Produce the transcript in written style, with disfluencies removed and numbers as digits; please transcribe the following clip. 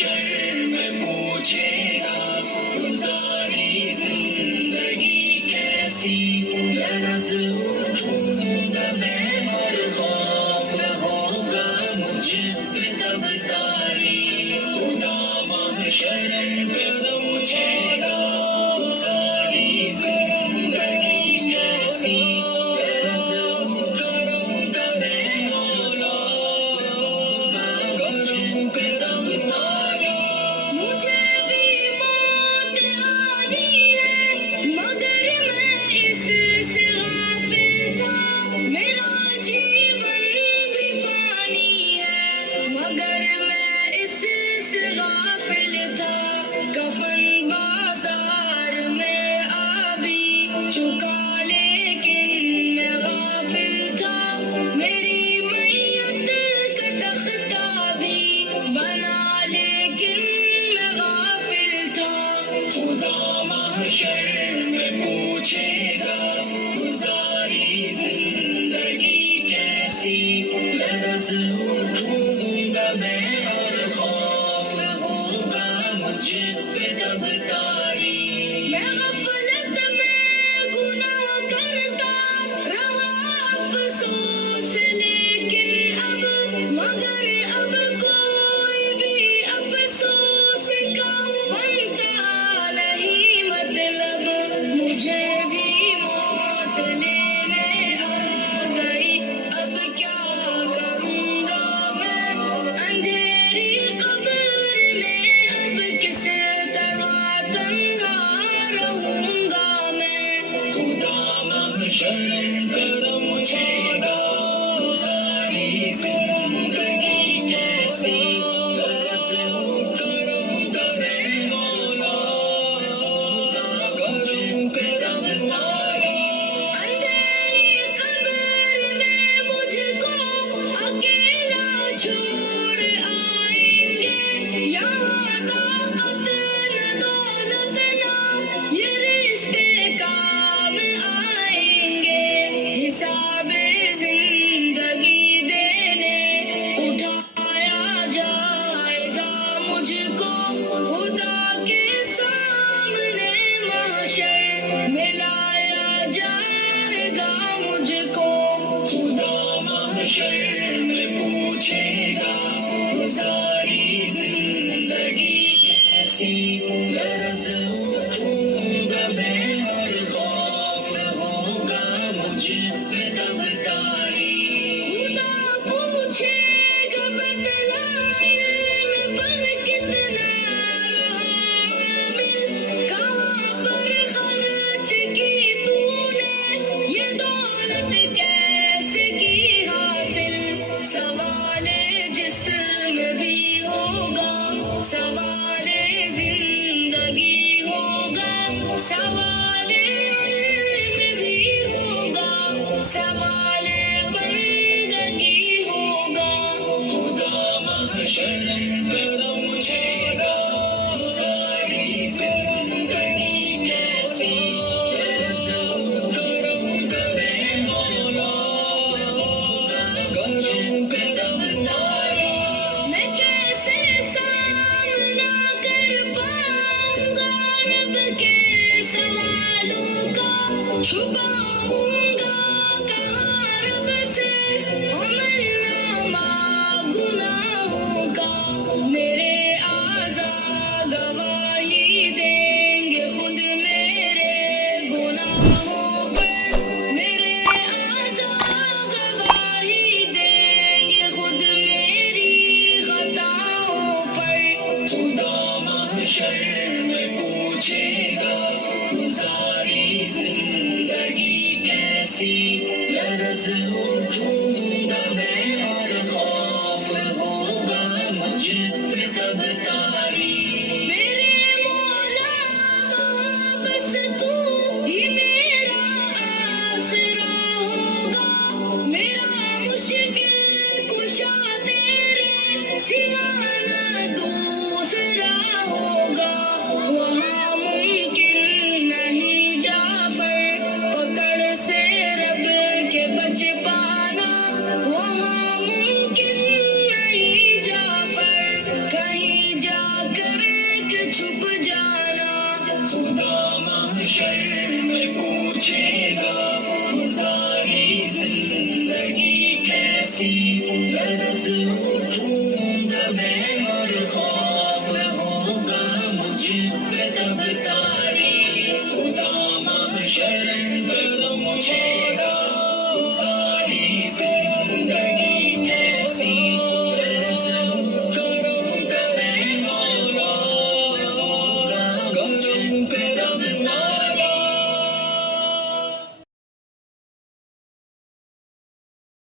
महशर में पूछेगा गुजारी जिंदगी कैसी। लरज़ उठूंगा मैं और खौफ होगा मुझ पे तब तारी। खुदा महशर में पूछेगा गुजारी जिंदगी कैसी। लरज़ उठूंगा मैं और खौफ होगा मुझ पे तब तारी। मुझे भी मौत आनी है मगर मैं इससे गाफिल था। मेरा जीवन भी फानी है मगर मैं इससे गाफिल था। कफन बाजार में आ भी चुका लेकिन मैं गाफिल था। मेरी मैयत का तख्ता भी बना लेकिन मैं गाफिल था। खुदा महशर में पूछेगा गुजारी जिंदगी कैसी। लरज़ उठूंगा मैं और खौफ होगा मुझ पे तब तारी। मैं गफलत में गुनाह करता रहा अफसोस लेकिन अब मगर अब कोई भी अफसोस का बनता नहीं मतलब। मुझे भी मौत लेने आ गई अब क्या करूँगा मैं। अंधेरी कब्र में अब किस तरह तन्हा रहूँगा मैं। खुदा महशर कर पूछेगा गुजारी जिंदगी कैसी। लरज़ उठूंगा मैं मौला मुझ पे तब तारी। अंधेरी कब्र में मुझको अकेला छोड़ आएंगे। यहाँ ताकत न दौलत न ये रिश्ते काम आएंगे। हिसाबे जिंदगी देने उठाया जाएगा मुझको। खुदा के सामने महशर में लाया जाएगा मुझको। खुदा महशर में पूछेगा गुजारी जिंदगी कैसी। लरज़ उठूंगा मैं और खौफ होगा मुझ पे तब तारी। खुदा पूछेगा बतला इल्म पर कितना रहा आमिल। कहाँ पर खर्च की तूने ये दौलत कैसे की हासिल। सवाल जिस्म भी होगा सवाल